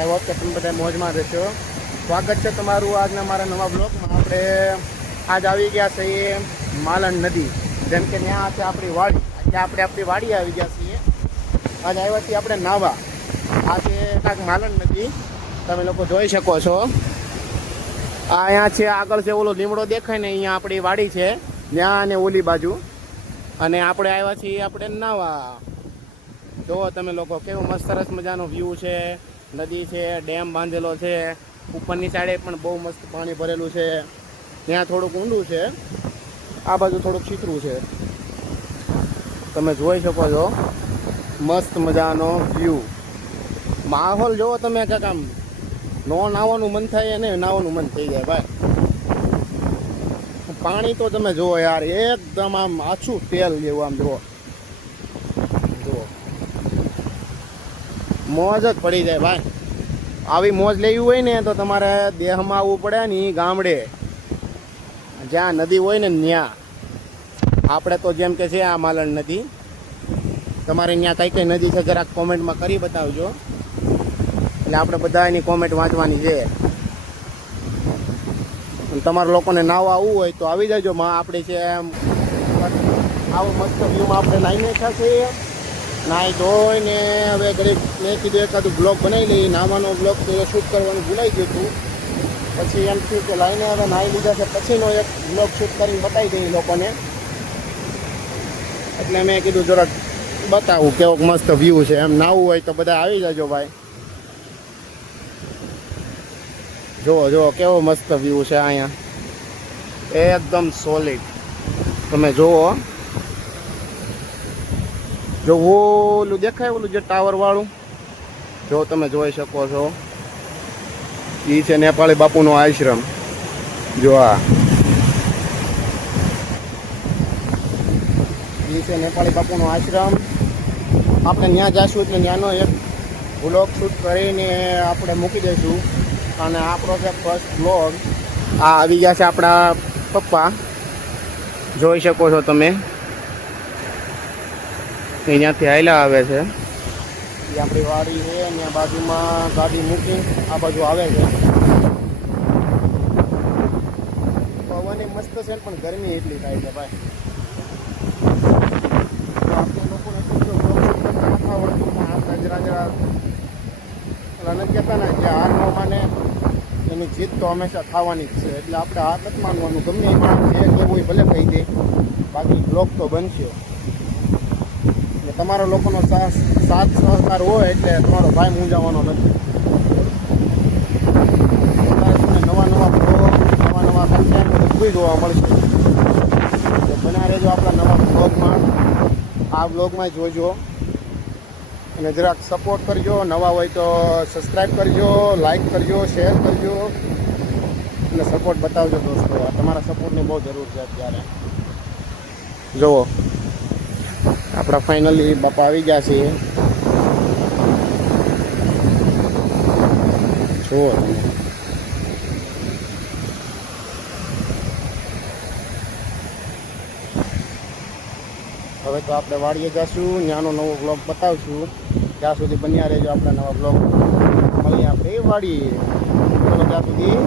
I hope કે તમે બધા મોજમાં રહેશો. સ્વાગત છે તમારું આજના મારા નવા બ્લોગમાં. આપણે આજ આવી ગયા છીએ માલણ નદી, જેમ કે ત્યાં છે આપણી વાડી. ત્યાં આપણે આપણી વાડી આવી ગયા છીએ. આજ આવ્યા છીએ આપણે નાવા. આ છે કાંઈક માલણ નદી, તમે લોકો જોઈ શકો છો. આ અહીંયા છે આગળ છે ઓલો લીમડો દેખાય ને, અહીંયા આપણી વાડી છે ત્યાં અને ઓલી બાજુ. અને આપણે આવ્યા છીએ આપણે નાવા. જુઓ તમે લોકો કેવું મસ્ત સરસ મજાનો વ્યૂ છે. નદી છે, ડેમ બાંધેલો છે, ઉપરની સાઈડે પણ બહુ મસ્ત પાણી ભરેલું છે. ત્યાં થોડુંક ઊંડું છે, આ બાજુ થોડુંક છીતરું છે. તમે જોઈ શકો છો મસ્ત મજાનો વ્યૂ. માહોલ જોવો તમે, કાંઈક આમ નો નાહવાનું મન થાય અને નાહવાનું મન થઈ જાય ભાઈ. પાણી તો તમે જુઓ યાર, એકદમ આમ આછું તેલ જેવું આમ જુઓ. મોજ જ પડી જાય ભાઈ. આવી મોજ લેવી હોય ને તો તમારે દેહમાં આવવું પડે ને ગામડે, જ્યાં નદી હોય ને ત્યાં. આપણે તો જેમ કે છે આ માલણ નદી. તમારે ત્યાં કઈ કઈ નદી છે જરાક કોમેન્ટમાં કરી બતાવજો, એટલે આપણે બધા એની કોમેન્ટ વાંચવાની છે. તમારા લોકોને નાવા આવવું હોય તો આવી જાજો. આપણે છે આવું મસ્ત વ્યૂમાં આપણે નાઈને થશે. નાહી ધોઈને હવે ઘરે મેં કીધું એકાદું બ્લોગ બનાવી લઈએ. નાવાનો બ્લોગ તો શૂટ કરવાનું ભૂલાઈ ગયું હતું. પછી એમ થયું કે લાઈને હવે નાહી લીધા છે પછીનો એક બ્લોગ શૂટ કરીને બતાવી દઈએ લોકોને. એટલે મેં કીધું જરાક બતાવું કેવો મસ્ત વ્યૂ છે. એમ નાહવું હોય તો બધા આવી જજો ભાઈ. જુઓ જુઓ કેવો મસ્ત વ્યૂ છે અહીંયા, એકદમ સોલિડ. તમે જુઓ, જો ઓલું દેખાય ઓલું જે ટાવર વાળું, જો તમે જોઈ શકો છો. એ છે નેપાળી બાપુનો આશ્રમ. જો આ એ છે નેપાળી બાપુનો આશ્રમ. આપણે ત્યાં જઈશું એટલે ત્યાંનો એક વ્લોગ શૂટ કરીને આપણે મૂકી દઈશું. અને આપણો છે ફર્સ્ટ વ્લોગ. આ આવી ગયા છે આપણા પપ્પા, જોઈ શકો છો તમે. અહીંયાથી હાલ્યા આવે છે. એ આપણી વાડી છે, ત્યાં બાજુમાં ગાડી મૂકી આ બાજુ આવે છે. પવન મસ્ત છે પણ ગરમી એટલી થાય છે ભાઈ. આપણે લોકોને નથી કહેતા ને જે હાર ન માને એની જીત તો હંમેશા થવાની જ છે. એટલે આપણે હાર નથી માનવાનું. ગમે એમાં જે કહેવું એ ભલે કહી દે, બાકી બ્લોગ તો બનશે. તમારા લોકોનો સાથ સહકાર હોય એટલે તમારો ભાઈ મૂંઝાવાનો નથી. નવા નવા બ્લોગ, નવા નવા કન્ટેન્ટ બધું જોવા મળશે. તો બના રહેજો આપણા નવા બ્લોગમાં. આ બ્લોગમાં જોજો અને જરાક સપોર્ટ કરજો. નવા હોય તો સબસ્ક્રાઈબ કરજો, લાઈક કરજો, શેર કરજો અને સપોર્ટ બતાવજો દોસ્તો. તમારા સપોર્ટની બહુ જરૂર છે અત્યારે. જુઓ આપણા ફાઇનલી બાપા આવી ગયા છે. જુઓ હવે તો આપણે વાડીએ જઈશું, ત્યાંનો નવો બ્લોગ બતાવશું. ત્યાં સુધી બન્યા રહેજો આપણા નવા બ્લોગ. મળીએ આપણે વાડીએ. ચલો ત્યાં સુધી